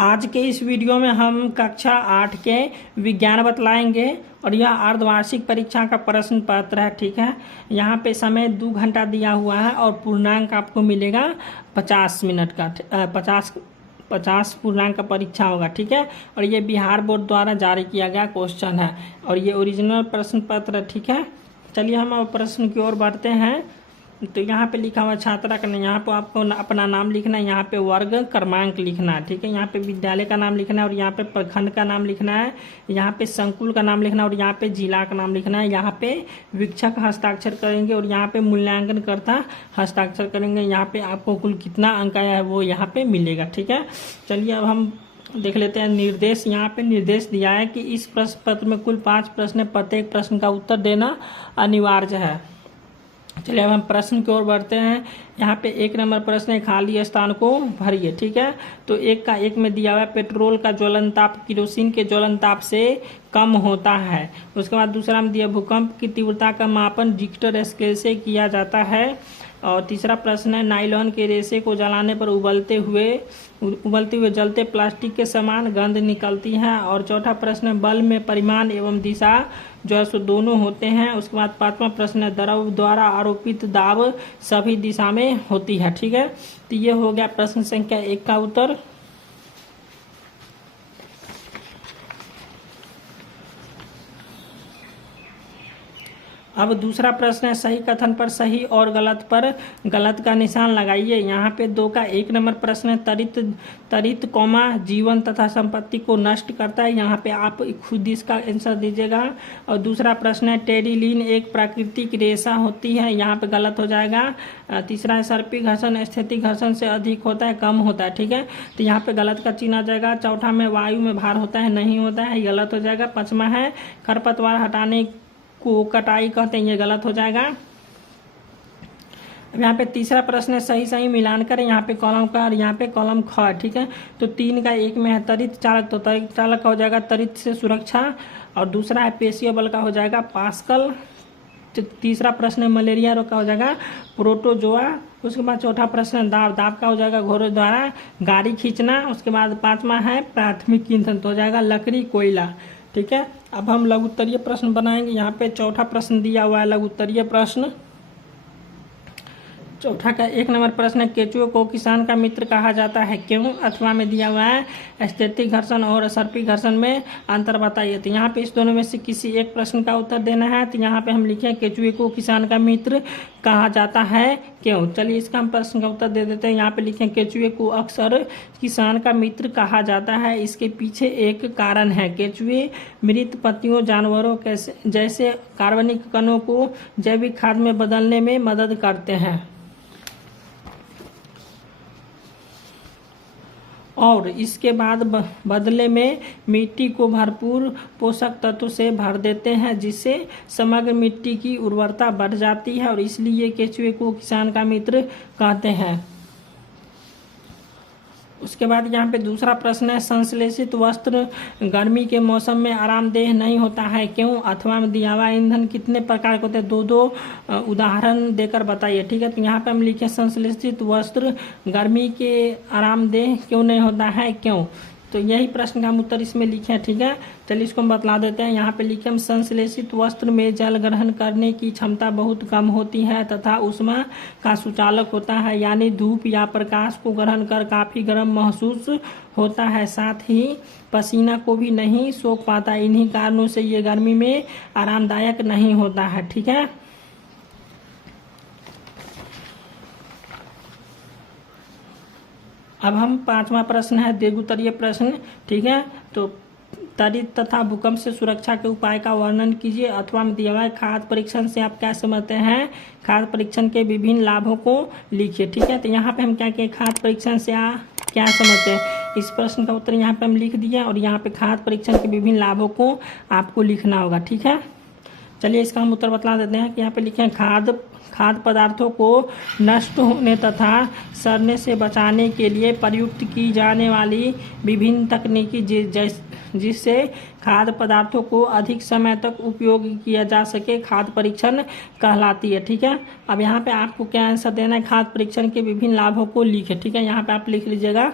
आज के इस वीडियो में हम कक्षा 8 के विज्ञान बतलाएंगे और यह अर्धवार्षिक परीक्षा का प्रश्न पत्र है। ठीक है, यहाँ पे समय 2 घंटा दिया हुआ है और पूर्णांक आपको मिलेगा 50 मिनट का। 50 पूर्णांक का परीक्षा होगा। ठीक है, और ये बिहार बोर्ड द्वारा जारी किया गया क्वेश्चन है और ये ओरिजिनल प्रश्न पत्र है। ठीक है, चलिए हम अब प्रश्न की ओर बढ़ते हैं। तो यहाँ पे लिखा हुआ छात्रा का, यहाँ पे आपको अपना नाम लिखना है, यहाँ पे वर्ग क्रमांक लिखना है। ठीक है, यहाँ पे विद्यालय का नाम लिखना है और यहाँ पे प्रखंड का नाम लिखना है, यहाँ पे संकुल का नाम लिखना है और यहाँ पे जिला का नाम लिखना है। यहाँ पे वीक्षक हस्ताक्षर करेंगे और यहाँ पे मूल्यांकन करता हस्ताक्षर करेंगे। यहाँ पे आपको कुल कितना अंक आया है वो यहाँ पे मिलेगा। ठीक है, चलिए अब हम देख लेते हैं निर्देश। यहाँ पे निर्देश दिया है कि इस प्रश्न पत्र में कुल 5 प्रश्न, प्रत्येक प्रश्न का उत्तर देना अनिवार्य है। चलिए अब हम प्रश्न की ओर बढ़ते हैं। यहाँ पे 1 नंबर प्रश्न है, खाली स्थान को भरिए। ठीक है, तो 1 का 1 में दिया हुआ है पेट्रोल का ज्वलन ताप किरोसिन के ज्वलन ताप से कम होता है। उसके बाद दूसरा में दिया भूकंप की तीव्रता का मापन रिक्टर स्केल से किया जाता है। और तीसरा प्रश्न है, नायलॉन के रेशे को जलाने पर उबलते हुए जलते प्लास्टिक के समान गंध निकलती है। और चौथा प्रश्न है, बल में परिमाण एवं दिशा जो है सो दोनों होते हैं। उसके बाद 5वां प्रश्न है, द्रव द्वारा आरोपित दाब सभी दिशा में होती है। ठीक है, तो ये हो गया प्रश्न संख्या 1 का उत्तर। अब दूसरा प्रश्न है, सही कथन पर सही और गलत पर गलत का निशान लगाइए। यहाँ पे 2 का 1 नंबर प्रश्न है, तरित कौमा जीवन तथा संपत्ति को नष्ट करता है। यहाँ पे आप खुद इसका आंसर दीजिएगा। और दूसरा प्रश्न है, टेरिलीन एक प्राकृतिक रेशा होती है। यहाँ पे गलत हो जाएगा। तीसरा है, सर्पी घर्षण स्थैतिक घर्षण से अधिक होता है, कम होता है। ठीक है, तो यहाँ पे गलत का चिन्ह आ जाएगा। चौथा में, वायु में भार होता है, नहीं होता है, गलत हो जाएगा। 5वां है, खरपतवार हटाने को कटाई कहते हैं, ये गलत हो जाएगा। अब यहाँ पे तीसरा प्रश्न है, सही सही मिलान करें। यहाँ पे कॉलम का और यहाँ पे कॉलम ख। ठीक है, तो 3 का 1 में है त्वरित चालक, तो त्वरित चालक का हो जाएगा त्वरित से सुरक्षा। और दूसरा है, पेशीय बल का हो जाएगा पास्कल। तीसरा प्रश्न है, मलेरिया रोग का हो जाएगा प्रोटोजोआ। उसके बाद चौथा प्रश्न है, दाब का हो जाएगा घोड़े द्वारा गाड़ी खींचना। उसके बाद 5वां है, प्राथमिक ईंधन, तो हो जाएगा लकड़ी कोयला। ठीक है, अब हम लघु उत्तरीय प्रश्न बनाएंगे। यहाँ पे चौथा प्रश्न दिया हुआ है, लघु उत्तरीय प्रश्न। चौथा का 1 नंबर प्रश्न है, केचुए को किसान का मित्र कहा जाता है, क्यों? अथवा में दिया हुआ है, स्थैतिक घर्षण और सर्पी घर्षण में अंतर बताइए। तो यहाँ पे इस दोनों में से किसी एक प्रश्न का उत्तर देना है। तो यहाँ पे हम लिखे, केचुए को किसान का मित्र कहा जाता है, क्यों? चलिए इसका हम प्रश्न का उत्तर दे देते हैं। यहाँ पे लिखे, केचुए को अक्सर किसान का मित्र कहा जाता है, इसके पीछे एक कारण है। केचुए मृत पत्तियों, जानवरों जैसे कार्बनिक कणों को जैविक खाद में बदलने में मदद करते हैं और इसके बाद बदले में मिट्टी को भरपूर पोषक तत्व से भर देते हैं, जिससे समग्र मिट्टी की उर्वरता बढ़ जाती है और इसलिए केचुए को किसान का मित्र कहते हैं। उसके बाद यहाँ पे दूसरा प्रश्न है, संश्लेषित वस्त्र गर्मी के मौसम में आरामदेह नहीं होता है, क्यों? अथवा में दिया हुआ ईंधन कितने प्रकार के होते हैं, 2 उदाहरण देकर बताइए। ठीक है, तो यहाँ पे हम लिखे, संश्लेषित वस्त्र गर्मी के आरामदेह क्यों नहीं होता है, क्यों? तो यही प्रश्न का हम उत्तर इसमें लिखे हैं। ठीक है, चलिए इसको हम बतला देते हैं। यहाँ पे लिखे, हम संश्लेषित वस्त्र में जल ग्रहण करने की क्षमता बहुत कम होती है तथा ऊष्मा का सुचालक होता है, यानी धूप या प्रकाश को ग्रहण कर काफी गर्म महसूस होता है, साथ ही पसीना को भी नहीं सोख पाता। इन्हीं कारणों से ये गर्मी में आरामदायक नहीं होता है। ठीक है, अब हम 5वां प्रश्न है, दीर्घोत्तरीय प्रश्न। ठीक है, तो त्वरित तथा भूकंप से सुरक्षा के उपाय का वर्णन कीजिए। अथवा में दिया हुआ है, खाद्य परीक्षण से आप क्या समझते हैं? खाद्य परीक्षण के विभिन्न लाभों को लिखिए। ठीक है, तो यहाँ पे हम क्या किए, खाद्य परीक्षण से क्या समझते हैं? इस प्रश्न का उत्तर यहाँ पे हम लिख दिए और यहाँ पे खाद्य परीक्षण के विभिन्न लाभों को आपको लिखना होगा। ठीक है, चलिए इसका हम उत्तर बतला देते हैं कि यहाँ पे लिखे, खाद्य पदार्थों को नष्ट होने तथा सड़ने से बचाने के लिए प्रयुक्त की जाने वाली विभिन्न तकनीकी जिससे खाद्य पदार्थों को अधिक समय तक उपयोग किया जा सके, खाद्य परीक्षण कहलाती है। ठीक है, अब यहाँ पे आपको क्या आंसर देना है, खाद्य परीक्षण के विभिन्न लाभों को लिखे। ठीक है, यहाँ पे आप लिख लीजिएगा।